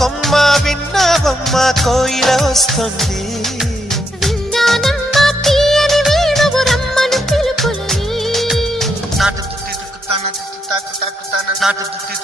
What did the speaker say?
కొమ్మ విన్నావమ్మ కోయిల వస్తుంది. విన్నానమ్మ తీయని వేణువు రమ్మను పిలుపులని. నాటు దుత్తి దుక్కుతాన దుత్తి తాకు తాకుతాన నాటు దుత్తి